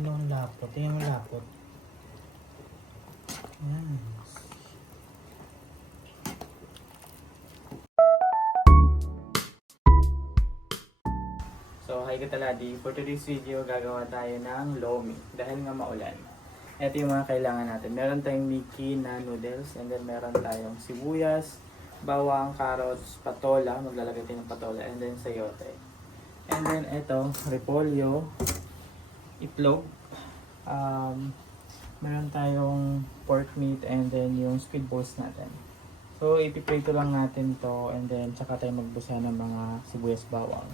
Ano ang lapot? Tingnan mo lapot. Yan. So, hi kataladi. For today's video, gagawa tayo ng lomi. Dahil nga maulan. Ito yung mga kailangan natin. Meron tayong Mickey na noodles. And then meron tayong sibuyas, bawang, carrots, patola. Maglalagay tayo ng patola. And then sayote. And then ito, repolyo, itlog. Meron tayong pork meat. And then yung squid balls natin. So, ipiprito lang natin to. And then, tsaka tayo magbusa ng mga sibuyas, bawang.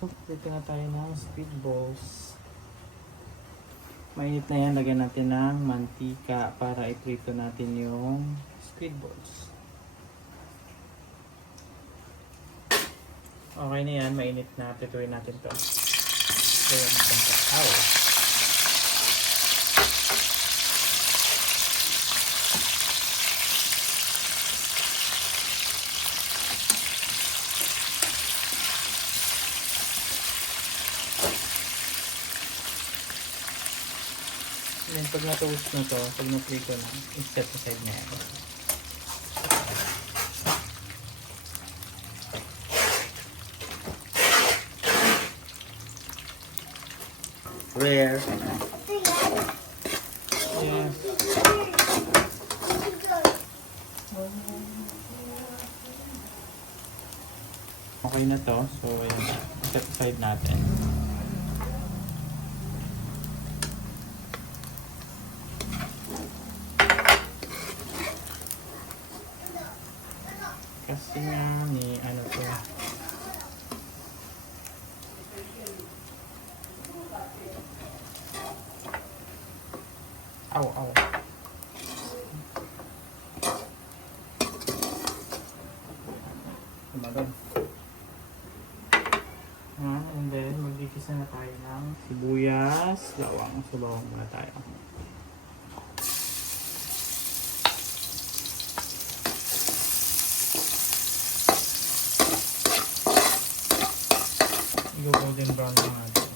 So, prito na tayo ng squid balls. Mainit na yan. Lagyan natin ng mantika para iprito natin yung squid balls. Okay na yan. Mainit na. Prituin natin to. So, yan natin to. Ow! Then, pag na-toast na to, pag na-prito na, i-set aside na yan. Rare. Yes. Okay na to. So, ayan. Set aside natin. Kasi nga ni ano to. Aw, aw. Tumagal. And then magigisa na tayo ng sibuyas, bawang. So bawang muna tayo. Golden brown lang natin.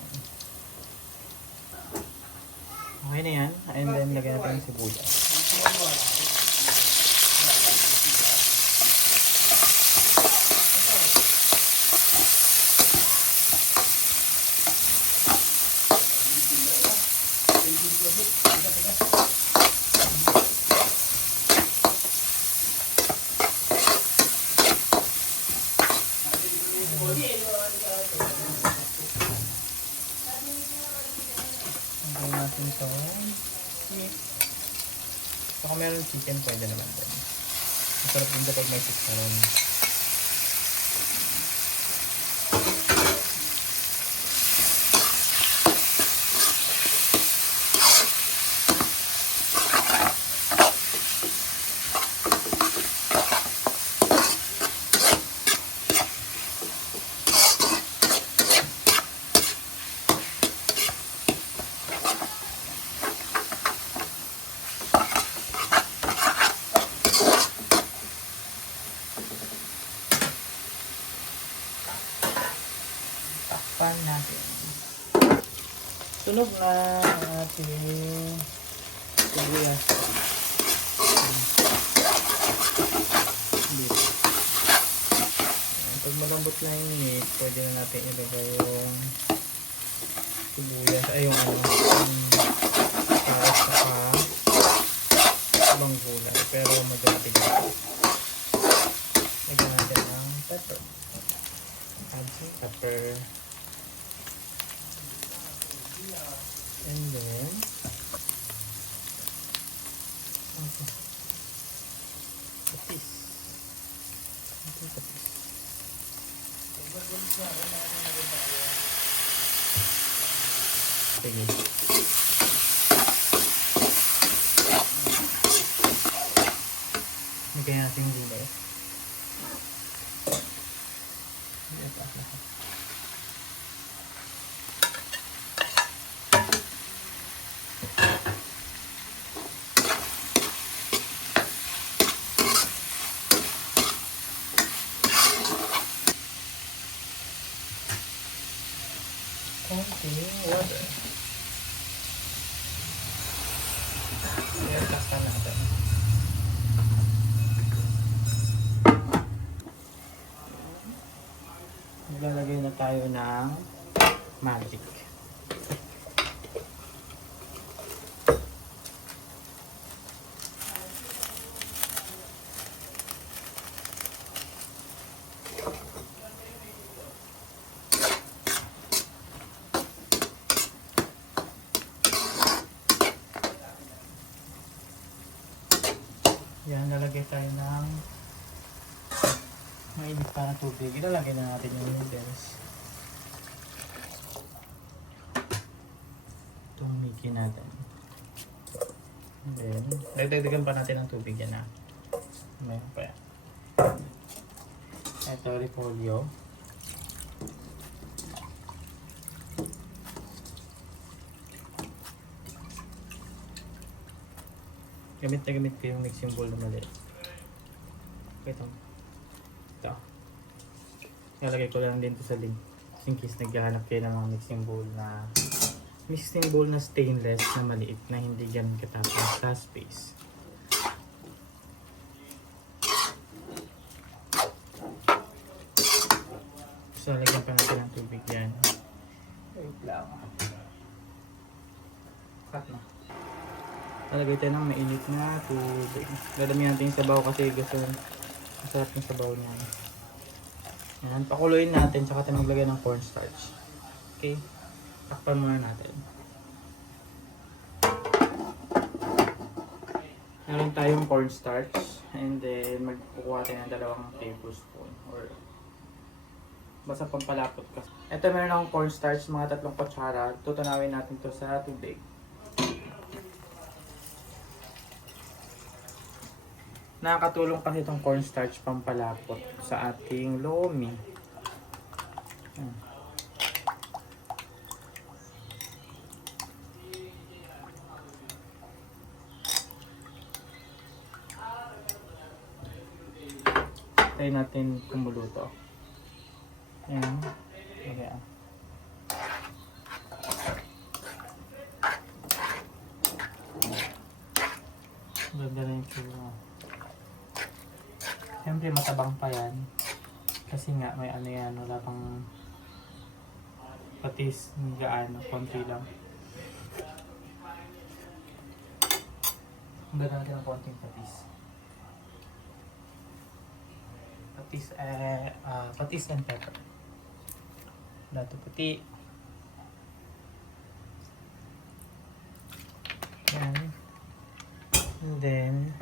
Okay na yan. And then, lagyan natin yung sibuyas. Natin ito. So, kung meron chicken, pwede naman din. Masarap din kapag may chicharon. Pan natin. Tunog na ang ating sibuyas. Pag malambot na yung meat, pwede na natin ilagay yung sibuyas. Ay, yung ano, carrots saka ibang gulay. Pero magdating natin. Lagyan natin ng pepper. Add some pepper. And then tapis. Sige. Lagyan natin yung gulay. konting water. tayo ng magic. Yan, lalagay tayo ng mainit pa na tubig. Ilalagay na natin yung noodles. Itong Mickey natin. And then, dagdagan pa natin ng tubig yan ha. Mayroon pa yan. Ito, repolyo. Gamit na gamit ko yung mixing bowl na maliit. Ito. Nalagay ko lang din ito sa link. In case naghahanap kayo ng mga mixing bowl na stainless na maliit na hindi ganun katapos sa space. So, lagyan pa natin ng tubig yan. Wait lang. Cut na. Lalagay tayo ng mainit na tubig. Dadamihan natin yung sabaw kasi gusto masarap yung sabaw niya. Yan, pakuluin natin tsaka tayo maglagay ng cornstarch. Okay, takpan muna natin. Meron tayong cornstarch and then magkukuha tayo ng 2 tablespoon or basta pampalapot ka. Ito meron akong cornstarch, mga 3 kutsara. Tutunawin natin to sa tubig. Nakakatulong kasi itong cornstarch pampalapot sa ating lomi. Tayo natin kumuluto. Ayan. Okay. Ganda na yung tsura. Siyempre matabang pa yan. Kasi nga may ano yan, wala pang patis, gaano, konti lang. Ganda natin ang konting patis. Patis and pepper. Dato puti. Yan. And then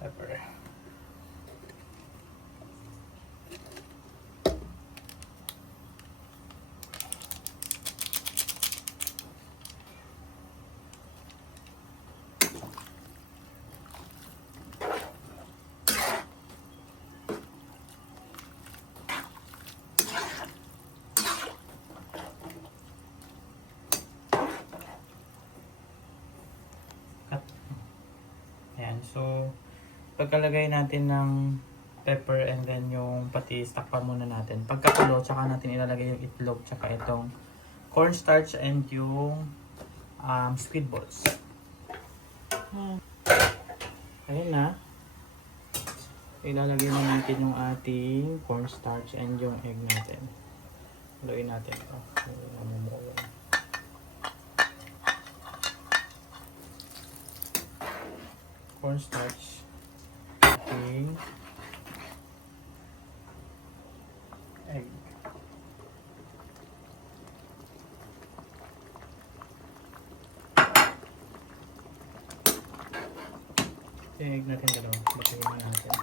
pepper. Ayan, so pagkalagay natin ng pepper and then yung patis, takpan muna natin. Pagkakulo, tsaka natin ilalagay yung itlog, tsaka itong cornstarch and yung squid balls. Ayun na. Ilalagay na natin yung ating cornstarch and yung egg natin. Haluin natin ito. Cornstarch, ating egg. Yung egg natin dalawa, batayin natin.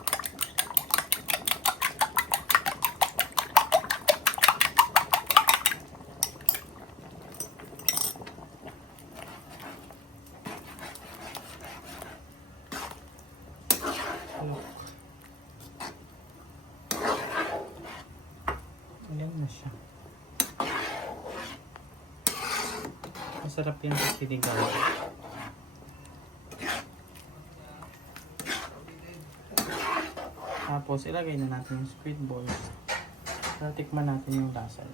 Ayan na siya. Masarap yan sa sinigang. Tapos ilagay na natin yung squid balls. Tikman natin yung lasa.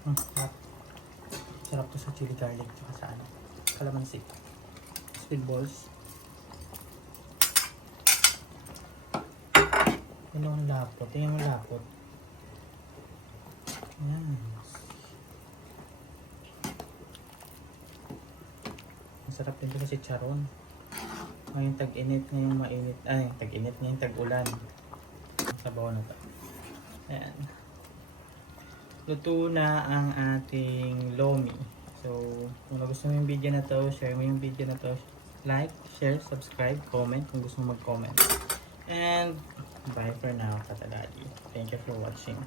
Sarap. Sarap to sa chili garlic tsaka sa ano, calamansi. Squid balls. Yan ang lapot. Tingnan mo lapot. Yan. Masarap din ito kasi charon. Ngayong tag-init, ngayong mainit. Ay, tag-init, ngayong tag-ulan. Sabaw na to. Ayan. Luto na ang ating lomi. So, kung gusto mo yung video na to, share mo yung video na to. Like, share, subscribe, comment kung gusto mo mag-comment. And bye for now, Katalagi. Thank you for watching.